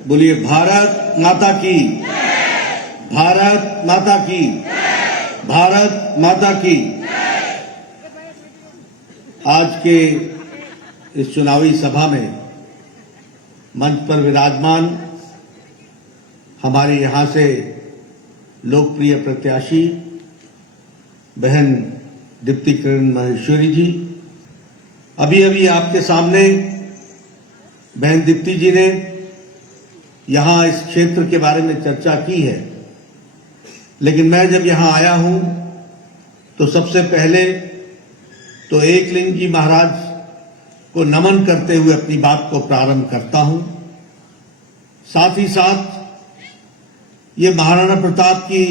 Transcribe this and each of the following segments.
बोलिए भारत माता की, भारत माता की, भारत माता की। आज के इस चुनावी सभा में मंच पर विराजमान हमारे यहां से लोकप्रिय प्रत्याशी बहन दीप्ति किरण माहेश्वरी जी, अभी अभी आपके सामने बहन दीप्ति जी ने यहां इस क्षेत्र के बारे में चर्चा की है, लेकिन मैं जब यहां आया हूं तो सबसे पहले तो एकलिंग जी महाराज को नमन करते हुए अपनी बात को प्रारंभ करता हूं। साथ ही साथ ये महाराणा प्रताप की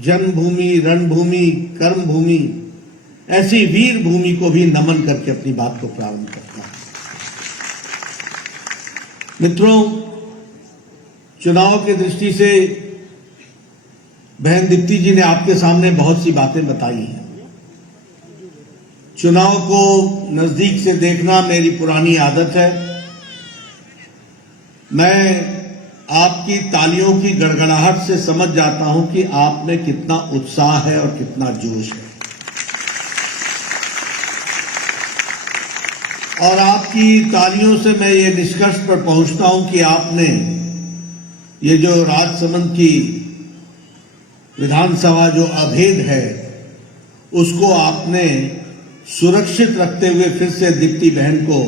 जन्मभूमि, रणभूमि, कर्मभूमि, ऐसी वीर भूमि को भी नमन करके अपनी बात को प्रारंभ करता हूं। मित्रों, चुनाव की दृष्टि से बहन दीप्ति जी ने आपके सामने बहुत सी बातें बताई हैं। चुनाव को नजदीक से देखना मेरी पुरानी आदत है। मैं आपकी तालियों की गड़गड़ाहट से समझ जाता हूं कि आप में कितना उत्साह है और कितना जोश है, और आपकी तालियों से मैं ये निष्कर्ष पर पहुंचता हूं कि आपने ये जो राजसमंद की विधानसभा जो अभेद है उसको आपने सुरक्षित रखते हुए फिर से दीप्ति बहन को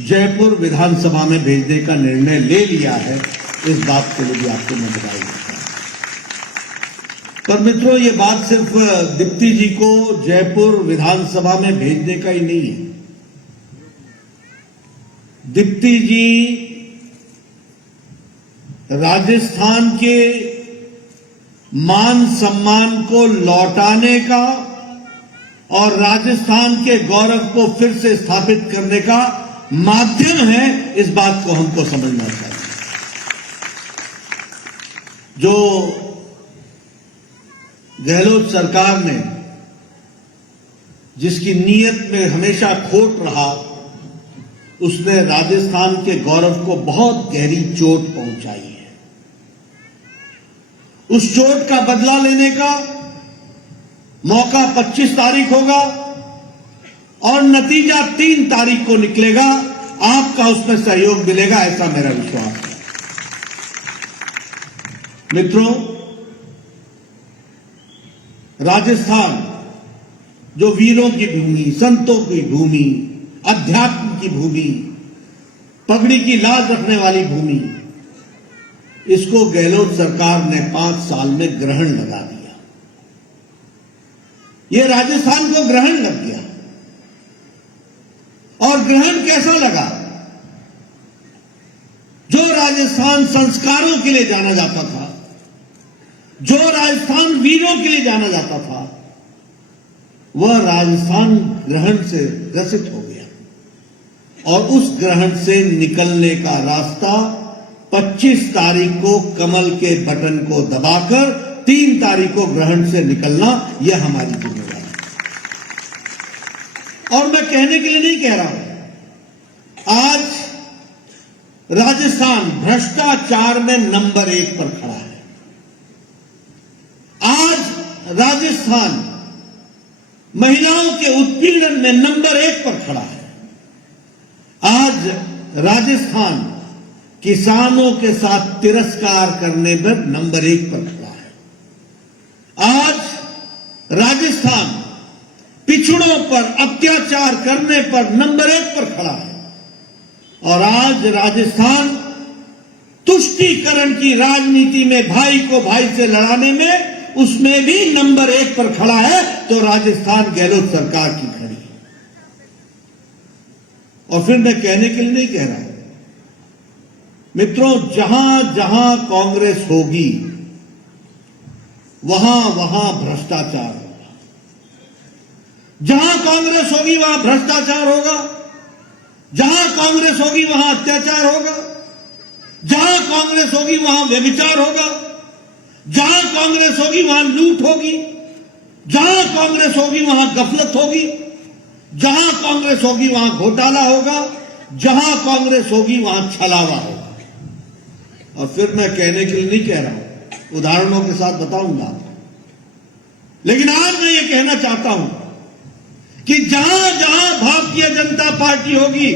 जयपुर विधानसभा में भेजने का निर्णय ले लिया है। इस बात के लिए भी आपको मैं बधाई देता हूं। पर मित्रों, ये बात सिर्फ दीप्ति जी को जयपुर विधानसभा में भेजने का ही नहीं है। दीप्ति जी राजस्थान के मान सम्मान को लौटाने का और राजस्थान के गौरव को फिर से स्थापित करने का माध्यम है। इस बात को हमको समझना चाहिए। जो गहलोत सरकार ने, जिसकी नीयत में हमेशा खोट रहा, उसने राजस्थान के गौरव को बहुत गहरी चोट पहुंचाई है। उस चोट का बदला लेने का मौका 25 तारीख होगा और नतीजा 3 तारीख को निकलेगा। आपका उसमें सहयोग मिलेगा, ऐसा मेरा विश्वास है। मित्रों, राजस्थान जो वीरों की भूमि, संतों की भूमि, अध्यात्म की भूमि, पगड़ी की लाज रखने वाली भूमि, इसको गहलोत सरकार ने 5 साल में ग्रहण लगा दिया। ये राजस्थान को ग्रहण लग गया। और ग्रहण कैसा लगा? जो राजस्थान संस्कारों के लिए जाना जाता था, जो राजस्थान वीरों के लिए जाना जाता था, वह राजस्थान ग्रहण से ग्रसित हो गया। और उस ग्रहण से निकलने का रास्ता 25 तारीख को कमल के बटन को दबाकर 3 तारीख को ग्रहण से निकलना, यह हमारी जिम्मेदारी है। और मैं कहने के लिए नहीं कह रहा हूं, आज राजस्थान भ्रष्टाचार में नंबर 1 पर खड़ा है। आज राजस्थान महिलाओं के उत्पीड़न में नंबर 1 पर खड़ा है। आज राजस्थान किसानों के साथ तिरस्कार करने पर नंबर 1 पर खड़ा है। आज राजस्थान पिछड़ों पर अत्याचार करने पर नंबर 1 पर खड़ा है। और आज राजस्थान तुष्टीकरण की राजनीति में भाई को भाई से लड़ाने में, उसमें भी नंबर 1 पर खड़ा है। तो राजस्थान गहलोत सरकार की खड़ी है। और फिर मैं कहने के लिए नहीं कह रहा हूं, मित्रों, जहां जहां कांग्रेस होगी वहां वहां भ्रष्टाचार होगा। जहां कांग्रेस होगी वहां भ्रष्टाचार होगा। जहां कांग्रेस होगी वहां अत्याचार होगा। जहां कांग्रेस होगी वहां व्यभिचार होगा। जहां कांग्रेस होगी वहां लूट होगी। जहां कांग्रेस होगी वहां गफलत होगी। जहां कांग्रेस होगी वहां घोटाला होगा। जहां कांग्रेस होगी वहां छलावा होगा। और फिर मैं कहने के लिए नहीं कह रहा हूं, उदाहरणों के साथ बताऊंगा। लेकिन आज मैं ये कहना चाहता हूं कि जहां जहां भारतीय जनता पार्टी होगी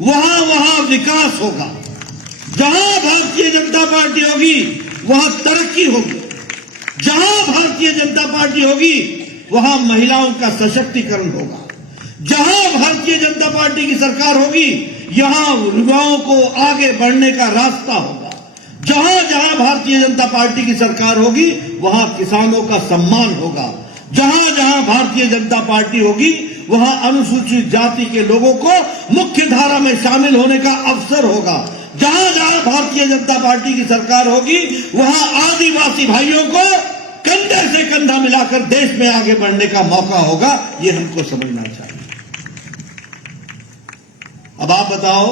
वहां वहां विकास होगा, जहां भारतीय जनता पार्टी होगी वहां तरक्की होगी, जहां भारतीय जनता पार्टी होगी वहां महिलाओं का सशक्तिकरण होगा, जहां भारतीय जनता पार्टी की सरकार होगी यहां युवाओं को आगे बढ़ने का रास्ता होगा, जहां जहां भारतीय जनता पार्टी की सरकार होगी वहां किसानों का सम्मान होगा, जहां जहां भारतीय जनता पार्टी होगी वहां अनुसूचित जाति के लोगों को मुख्य धारा में शामिल होने का अवसर होगा, जहां जहां भारतीय जनता पार्टी की सरकार होगी वहां आदिवासी भाइयों को कंधे से कंधा मिलाकर देश में आगे बढ़ने का मौका होगा। ये हमको समझना चाहिए। अब आप बताओ,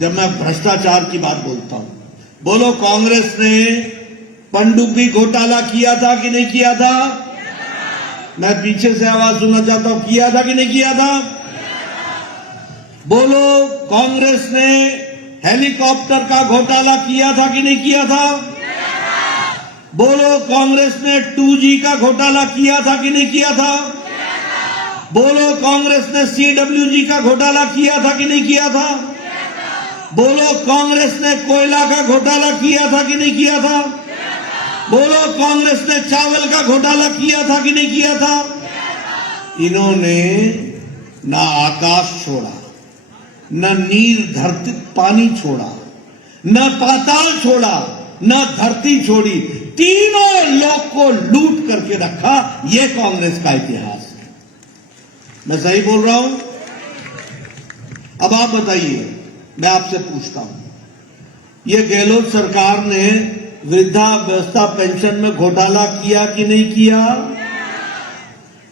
जब मैं भ्रष्टाचार की बात बोलता हूं, बोलो कांग्रेस ने पनडुब्बी घोटाला किया था कि नहीं किया था? मैं पीछे से आवाज सुनना चाहता हूं, किया था कि नहीं किया था? बोलो कांग्रेस ने हेलीकॉप्टर का घोटाला किया था कि नहीं किया था? बोलो कांग्रेस ने 2G का घोटाला किया था कि नहीं किया था? बोलो कांग्रेस ने CWG का घोटाला किया था कि नहीं किया था? बोलो कांग्रेस ने कोयला का घोटाला किया था कि नहीं किया था? बोलो कांग्रेस ने चावल का घोटाला किया था कि नहीं किया था? इन्होंने ना आकाश छोड़ा, न नीर धरती पानी छोड़ा, न पाताल छोड़ा, न धरती छोड़ी, तीनों लोग को लूट करके रखा। यह कांग्रेस का इतिहास है। मैं सही बोल रहा हूं? अब आप बताइए, मैं आपसे पूछता हूं, यह गहलोत सरकार ने वृद्धावस्था पेंशन में घोटाला किया कि नहीं किया?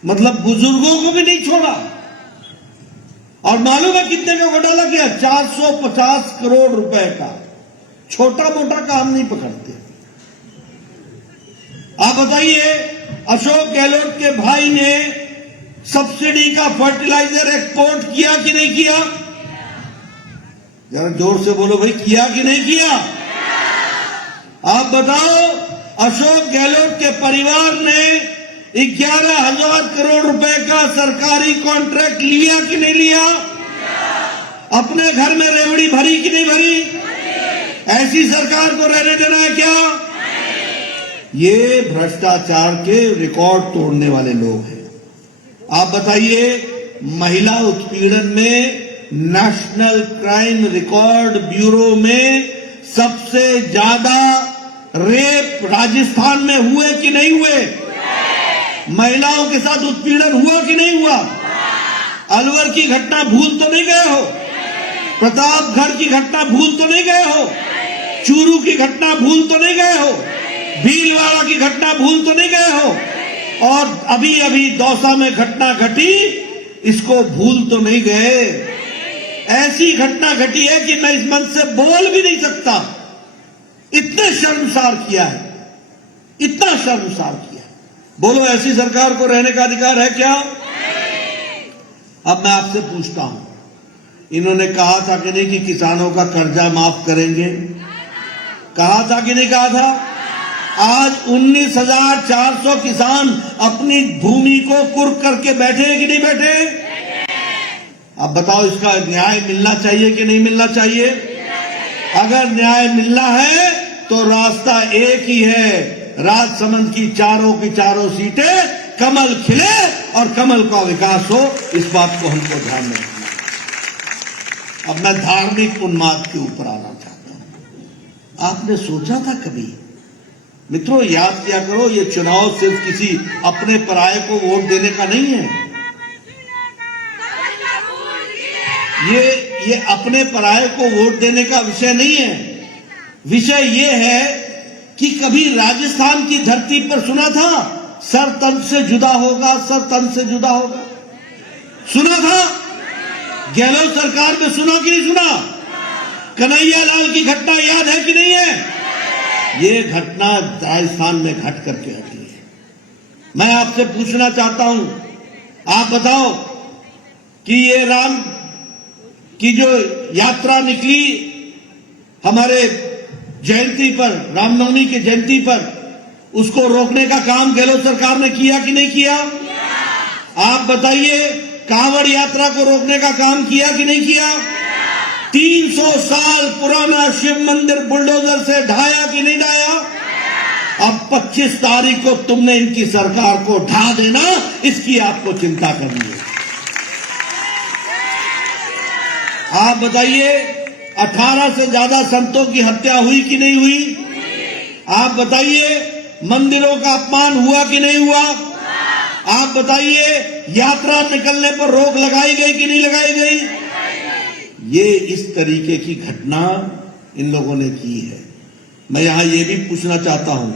मतलब बुजुर्गों को भी नहीं छोड़ा। और मालूम है कितने का घोटाला किया? 450 करोड़ रुपए का। छोटा मोटा काम नहीं पकड़ते। आप बताइए, अशोक गहलोत के भाई ने सब्सिडी का फर्टिलाइजर एक्सपोर्ट किया कि नहीं किया? जरा जोर से बोलो भाई, किया कि नहीं किया? आप बताओ, अशोक गहलोत के परिवार ने 11,000 करोड़ रुपए का सरकारी कॉन्ट्रैक्ट लिया कि नहीं लिया? अपने घर में रेवड़ी भरी कि नहीं भरी? ऐसी सरकार को रहने देना है क्या? ये भ्रष्टाचार के रिकॉर्ड तोड़ने वाले लोग हैं। आप बताइए, महिला उत्पीड़न में नेशनल क्राइम रिकॉर्ड ब्यूरो में सबसे ज्यादा रेप राजस्थान में हुए कि नहीं हुए? महिलाओं के साथ उत्पीड़न हुआ कि नहीं हुआ? अलवर की घटना भूल तो नहीं गए हो? प्रतापगढ़ की घटना भूल तो नहीं गए हो? चूरू की घटना भूल तो नहीं गए हो? भीलवाड़ा की घटना भूल तो नहीं गए हो? और अभी अभी दौसा में घटना घटी, इसको भूल तो नहीं गए? ऐसी घटना घटी है कि मैं इस मंच से बोल भी नहीं सकता। इतने शर्मसार किया है, इतना शर्मसार किया है। बोलो, ऐसी सरकार को रहने का अधिकार है क्या? अब मैं आपसे पूछता हूं, इन्होंने कहा था कि नहीं कि किसानों का कर्जा माफ करेंगे? कहा था कि नहीं कहा था? आज 19,400 किसान अपनी भूमि को कुर्क करके बैठे हैं कि नहीं बैठे? अब बताओ, इसका न्याय मिलना चाहिए कि नहीं मिलना चाहिए? अगर न्याय मिलना है तो रास्ता एक ही है, राजसमंद की चारों सीटें कमल खिले और कमल का विकास हो। इस बात को हमको ध्यान में रखना। अब मैं धार्मिक उन्माद के ऊपर आना चाहता हूं। आपने सोचा था कभी? मित्रों, याद किया करो, ये चुनाव सिर्फ किसी अपने पराये को वोट देने का नहीं है। ये अपने पराये को वोट देने का विषय नहीं है। विषय ये है कि कभी राजस्थान की धरती पर सुना था सर तन से जुदा होगा, सर तन से जुदा होगा? सुना था? गहलोत सरकार में सुना कि नहीं सुना? कन्हैया लाल की घटना याद है कि नहीं है? ये घटना राजस्थान में घट करके हटी है। मैं आपसे पूछना चाहता हूं, आप बताओ कि ये राम की जो यात्रा निकली, हमारे जयंती पर, रामनवमी के जयंती पर उसको रोकने का काम गहलोत सरकार ने किया कि नहीं किया? आप बताइए, कांवड़ यात्रा को रोकने का काम किया कि नहीं किया? 300 साल पुराना शिव मंदिर बुलडोजर से ढाया कि नहीं ढाया? अब 25 तारीख को तुमने इनकी सरकार को ढा देना, इसकी आपको चिंता करनी है। आप बताइए, 18 से ज्यादा संतों की हत्या हुई कि नहीं हुई? आप बताइए, मंदिरों का अपमान हुआ कि नहीं हुआ? आप बताइए, यात्रा निकलने पर रोक लगाई गई कि नहीं लगाई गई? ये इस तरीके की घटना इन लोगों ने की है। मैं यहां ये भी पूछना चाहता हूं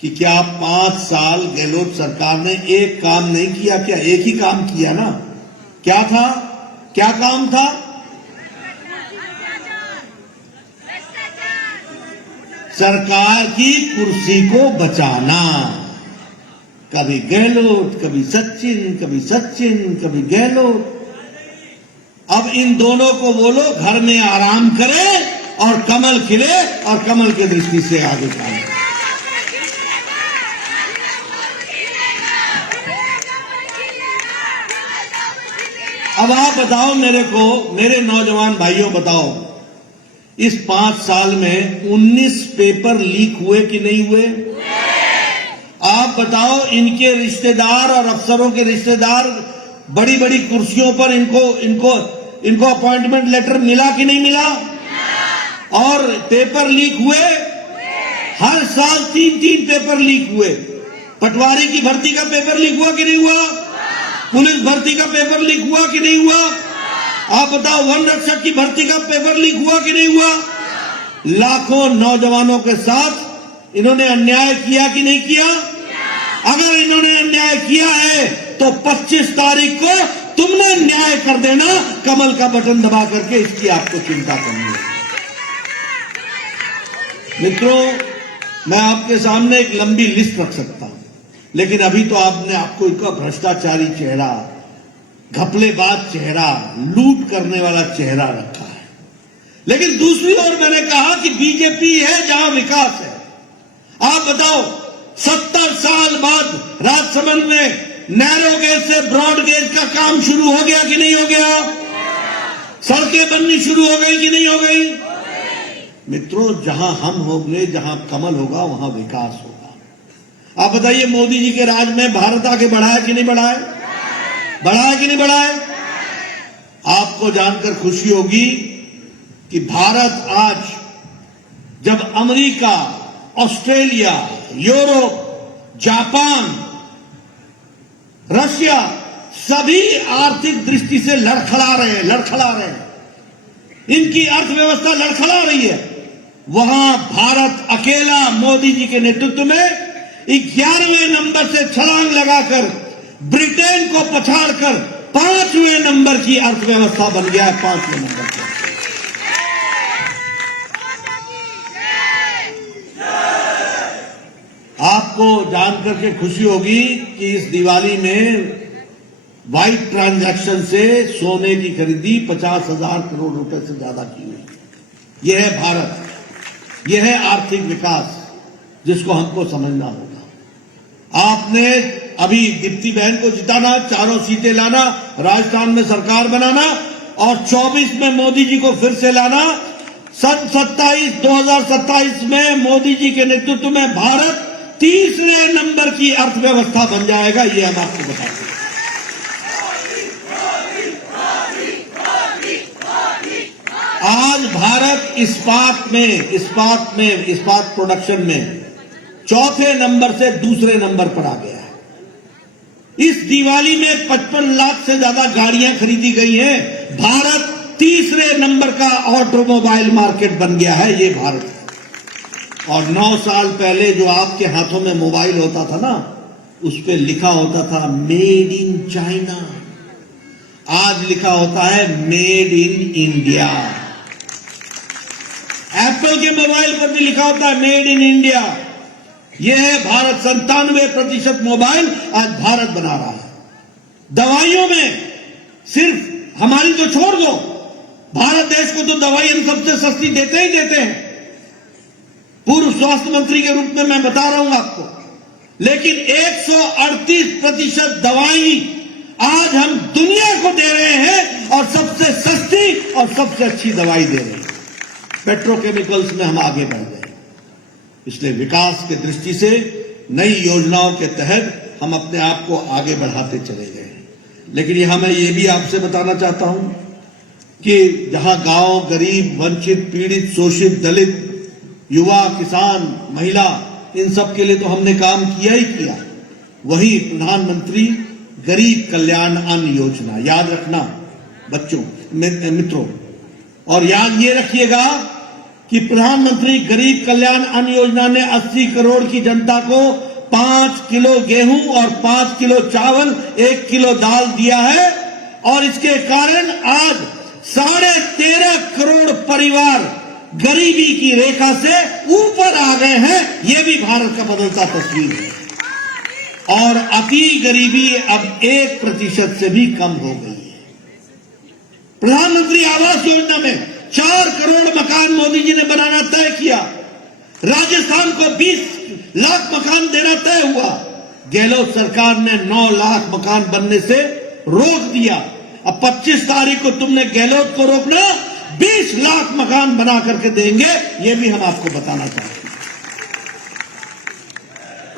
कि क्या 5 साल गहलोत सरकार ने एक काम नहीं किया? क्या एक ही काम किया ना? क्या था? क्या काम था? सरकार की कुर्सी को बचाना। कभी गहलोत, कभी सचिन, कभी सचिन, कभी गहलोत। अब इन दोनों को बोलो घर में आराम करे और कमल खिले और कमल की दृष्टि से आगे बढ़े। अब आप बताओ मेरे को, मेरे नौजवान भाइयों बताओ, इस 5 साल में 19 पेपर लीक हुए कि नहीं हुए? आप बताओ, इनके रिश्तेदार और अफसरों के रिश्तेदार बड़ी बड़ी कुर्सियों पर इनको अपॉइंटमेंट लेटर मिला कि नहीं मिला? और पेपर लीक हुए, हर साल 3-3 पेपर लीक हुए। पटवारी की भर्ती का पेपर लीक हुआ कि नहीं हुआ? पुलिस भर्ती का पेपर लीक हुआ कि नहीं हुआ? आप बताओ, वन रक्षक की भर्ती का पेपर लीक हुआ कि नहीं हुआ? लाखों नौजवानों के साथ इन्होंने अन्याय किया कि नहीं किया? अगर इन्होंने अन्याय किया है तो 25 तारीख को तुमने न्याय कर देना, कमल का बटन दबा करके। इसकी आपको चिंता करनी है। मित्रों, मैं आपके सामने एक लंबी लिस्ट रख सकता हूं, लेकिन अभी तो आपको इनका भ्रष्टाचारी चेहरा, घपलेबाज चेहरा, लूट करने वाला चेहरा रखा है। लेकिन दूसरी ओर मैंने कहा कि बीजेपी है जहां विकास है। आप बताओ, 70 साल बाद राजसमंद में नैरो गेज से ब्रॉड गेज का काम शुरू हो गया कि नहीं हो गया? सड़कें बननी शुरू हो गई कि नहीं हो गई? मित्रों, जहां हम होंगे, जहां कमल होगा, वहां विकास होगा। आप बताइए, मोदी जी के राज में भारत आगे बढ़ा है कि नहीं बढ़ा है? बढ़ा है कि नहीं बढ़ा है? आपको जानकर खुशी होगी कि भारत आज, जब America, Australia, Europe, Japan, Russia सभी आर्थिक दृष्टि से लड़खड़ा रहे हैं, इनकी अर्थव्यवस्था लड़खड़ा रही है, वहां भारत अकेला मोदी जी के नेतृत्व में 11वें नंबर से छलांग लगाकर ब्रिटेन को पछाड़कर 5वें नंबर की अर्थव्यवस्था बन गया है। 5वें नंबर पर आपको जानकर के खुशी होगी कि इस दिवाली में व्हाइट ट्रांजैक्शन से सोने की खरीदी 50,000 करोड़ रुपए से ज्यादा की हुई। यह है भारत, यह है आर्थिक विकास, जिसको हमको समझना होगा। आपने अभी दीप्ति बहन को जिताना, 4 सीटें लाना, राजस्थान में सरकार बनाना और 24 में मोदी जी को फिर से लाना। सन 2027 में मोदी जी के नेतृत्व में भारत 3रे नंबर की अर्थव्यवस्था बन जाएगा। ये हम आपको बताते हैं। आज भारत इस्पात प्रोडक्शन में 4थे नंबर से 2रे नंबर पर आ गया है। इस दिवाली में 55 लाख से ज्यादा गाड़ियां खरीदी गई हैं। भारत 3रे नंबर का ऑटोमोबाइल मार्केट बन गया है। ये भारत है। और 9 साल पहले जो आपके हाथों में मोबाइल होता था ना, उस पर लिखा होता था मेड इन चाइना, आज लिखा होता है मेड इन इंडिया। एप्पल के मोबाइल पर भी लिखा होता है मेड इन इंडिया। यह है भारत। 97% मोबाइल आज भारत बना रहा है। दवाइयों में सिर्फ हमारी तो छोड़ दो, भारत देश को तो दवाई हम सबसे सस्ती देते ही देते हैं। स्वास्थ्य मंत्री के रूप में मैं बता रहा हूं आपको, लेकिन 138% दवाई आज हम दुनिया को दे रहे हैं और सबसे सस्ती और सबसे अच्छी दवाई दे रहे हैं। पेट्रोकेमिकल्स में हम आगे बढ़ गए, इसलिए विकास की दृष्टि से नई योजनाओं के तहत हम अपने आप को आगे बढ़ाते चले गए। लेकिन मैं ये भी आपसे बताना चाहता हूं कि जहां गांव, गरीब, वंचित, पीड़ित, शोषित, दलित, युवा, किसान, महिला, इन सब के लिए तो हमने काम किया ही किया, वही प्रधानमंत्री गरीब कल्याण अन्न योजना, याद रखना बच्चों, मित्रों, और याद ये रखिएगा कि प्रधानमंत्री गरीब कल्याण अन्न योजना ने 80 करोड़ की जनता को 5 किलो गेहूं और 5 किलो चावल, 1 किलो दाल दिया है, और इसके कारण आज 13.5 करोड़ परिवार गरीबी की रेखा से ऊपर आ गए हैं। यह भी भारत का बदलता तस्वीर है, और अति गरीबी अब 1% से भी कम हो गई है। प्रधानमंत्री आवास योजना में 4 करोड़ मकान मोदी जी ने बनाना तय किया। राजस्थान को 20 लाख मकान देना तय हुआ। गहलोत सरकार ने 9 लाख मकान बनने से रोक दिया। अब 25 तारीख को तुमने गहलोत को रोकना, 20 लाख मकान बना करके देंगे, यह भी हम आपको बताना चाहते हैं।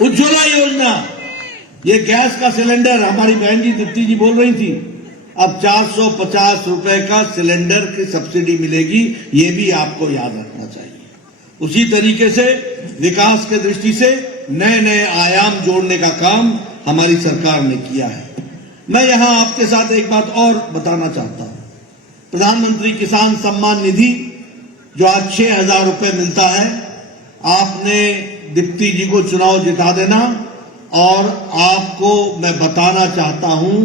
उज्ज्वला योजना, ये गैस का सिलेंडर, हमारी बहन जी दीप्ति जी बोल रही थी, अब 450 रुपए का सिलेंडर की सब्सिडी मिलेगी, ये भी आपको याद रखना चाहिए। उसी तरीके से विकास के दृष्टि से नए नए आयाम जोड़ने का काम हमारी सरकार ने किया है। मैं यहां आपके साथ एक बात और बताना चाहता हूं। प्रधानमंत्री किसान सम्मान निधि जो आज 6,000 रुपए मिलता है, आपने दीप्ति जी को चुनाव जिता देना, और आपको मैं बताना चाहता हूं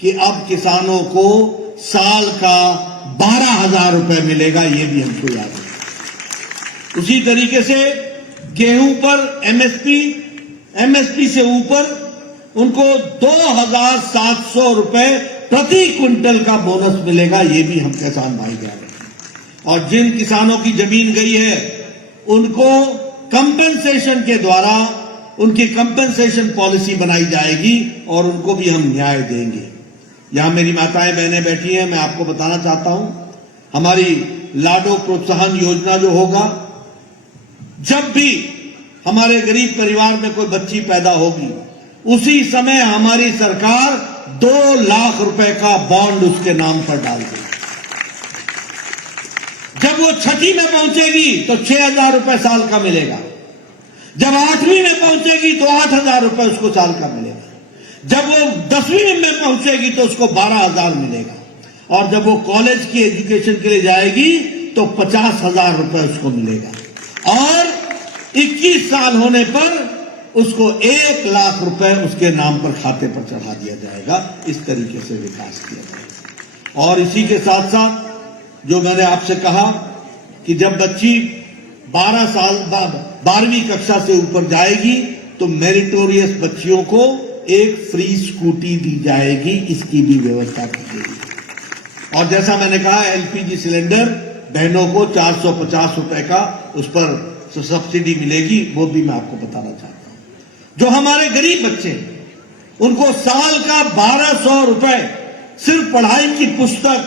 कि अब किसानों को साल का 12,000 रुपए मिलेगा, यह भी हमको याद है। उसी तरीके से गेहूं पर एमएसपी से ऊपर उनको 2,700 रुपए प्रति क्विंटल का बोनस मिलेगा, यह भी हम किसान भाई याद रखें। और जिन किसानों की जमीन गई है उनको कंपेंसेशन के द्वारा उनकी कंपेंसेशन पॉलिसी बनाई जाएगी और उनको भी हम न्याय देंगे। यहां मेरी माताएं बहनें बैठी हैं, मैं आपको बताना चाहता हूं, हमारी लाडो प्रोत्साहन योजना जो होगा, जब भी हमारे गरीब परिवार में कोई बच्ची पैदा होगी, उसी समय हमारी सरकार 2 लाख रुपए का बॉन्ड उसके नाम पर डाल देगी। जब वो 6ठी में पहुंचेगी तो 6,000 रुपए साल का मिलेगा। जब 8वीं में पहुंचेगी तो 8,000 रुपए उसको साल का मिलेगा। जब वो 10वीं में पहुंचेगी तो उसको 12,000 मिलेगा, और जब वो कॉलेज की एजुकेशन के लिए जाएगी तो 50,000 रुपए उसको मिलेगा, और 21 साल होने पर उसको 1 लाख रुपए उसके नाम पर खाते पर चढ़ा दिया जाएगा। इस तरीके से विकास किया जाएगा। और इसी के साथ साथ जो मैंने आपसे कहा कि जब बच्ची 12वीं कक्षा से ऊपर जाएगी तो मेरिटोरियस बच्चियों को एक फ्री स्कूटी दी जाएगी, इसकी भी व्यवस्था की गई। और जैसा मैंने कहा, एलपीजी सिलेंडर बहनों को 450 रुपए का उस पर सब्सिडी मिलेगी, वो भी मैं आपको बताना चाहता हूं। जो हमारे गरीब बच्चे उनको साल का 1,200 रुपए सिर्फ पढ़ाई की पुस्तक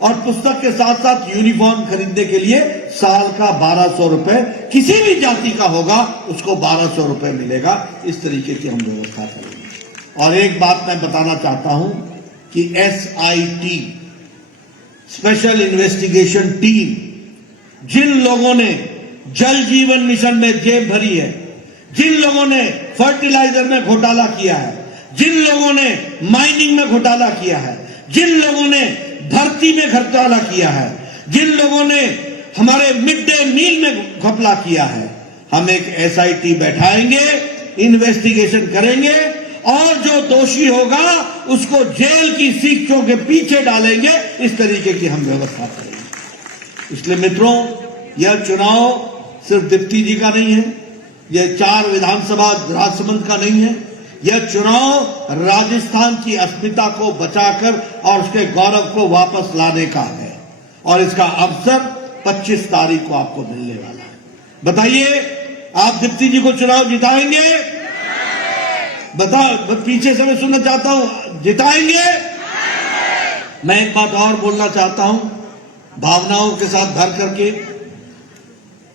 और पुस्तक के साथ साथ यूनिफॉर्म खरीदने के लिए साल का 1,200 रुपए, किसी भी जाति का होगा उसको 1,200 रुपए मिलेगा। इस तरीके की हम व्यवस्था करेंगे। और एक बात मैं बताना चाहता हूं कि SIT स्पेशल इन्वेस्टिगेशन टीम, जिन लोगों ने जल जीवन मिशन में जेब भरी है, जिन लोगों ने फर्टिलाइजर में घोटाला किया है, जिन लोगों ने माइनिंग में घोटाला किया है, जिन लोगों ने भर्ती में घोटाला किया है, जिन लोगों ने हमारे मिड डे मील में घपला किया है, हम एक SIT बैठाएंगे, इन्वेस्टिगेशन करेंगे, और जो दोषी होगा उसको जेल की सीखों के पीछे डालेंगे। इस तरीके की हम व्यवस्था करेंगे। इसलिए मित्रों, यह चुनाव सिर्फ दीप्ति जी का नहीं है, यह 4 विधानसभा राजसमंद का नहीं है, यह चुनाव राजस्थान की अस्मिता को बचाकर और उसके गौरव को वापस लाने का है, और इसका अवसर 25 तारीख को आपको मिलने वाला है। बताइए, आप दीप्ति जी को चुनाव जिताएंगे? बताओ, पीछे से मैं सुनना चाहता हूं, जिताएंगे? मैं एक बात और बोलना चाहता हूं, भावनाओं के साथ भर करके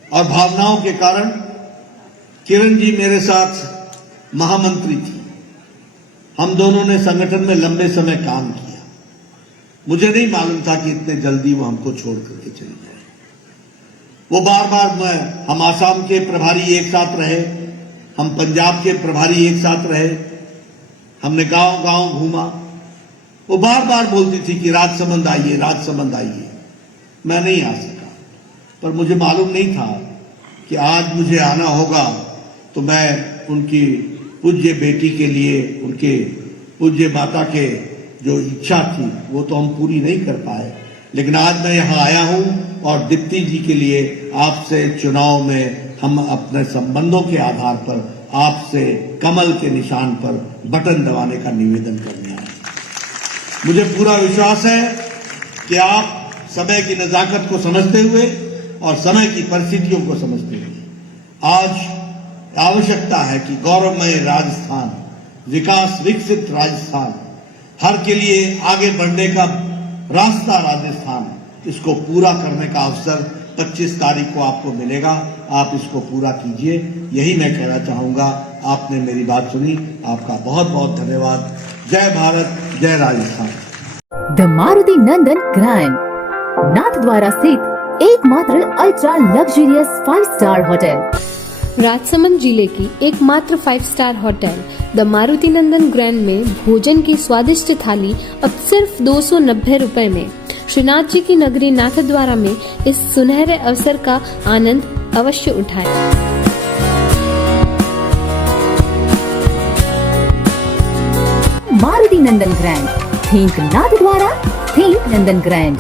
और भावनाओं के कारण किरण जी मेरे साथ महामंत्री थी। हम दोनों ने संगठन में लंबे समय काम किया। मुझे नहीं मालूम था कि इतने जल्दी वो हमको छोड़ करके चली जाए। वो बार बार हम आसाम के प्रभारी एक साथ रहे, हम पंजाब के प्रभारी एक साथ रहे, हमने गांव गांव घूमा। वो बार बार बोलती थी कि राजसमंद आइए, राजसमंद आइए। मैं नहीं आ सका, पर मुझे मालूम नहीं था कि आज मुझे आना होगा। तो मैं उनकी पूज्य बेटी के लिए, उनके पूज्य माता के जो इच्छा थी वो तो हम पूरी नहीं कर पाए, लेकिन आज मैं यहाँ आया हूँ और दीप्ति जी के लिए आपसे चुनाव में हम अपने संबंधों के आधार पर आपसे कमल के निशान पर बटन दबाने का निवेदन करने आए। मुझे पूरा विश्वास है कि आप समय की नजाकत को समझते हुए और समय की परिस्थितियों को समझते हुए आज आवश्यकता है कि गौरवमय राजस्थान, विकास विकसित राजस्थान, हर के लिए आगे बढ़ने का रास्ता राजस्थान, इसको पूरा करने का अवसर 25 तारीख को आपको मिलेगा। आप इसको पूरा कीजिए, यही मैं कहना चाहूंगा। आपने मेरी बात सुनी, आपका बहुत बहुत धन्यवाद। जय भारत, जय Rajasthan. The Maruti Nandan grand, Nathdwara स्थित एकमात्र ultra luxurious 5 star hotel. Rajsamand जिले की एकमात्र 5 star hotel the Maruti Nandan grand में भोजन की स्वादिष्ट थाली अब सिर्फ 290 रुपए में। श्रीनाथ जी की नगरी नाथद्वारा में इस सुनहरे अवसर का आनंद अवश्य उठाएं। मारुति नंदन ग्रैंड, थिंक नाथद्वारा, थिंक नंदन ग्रैंड।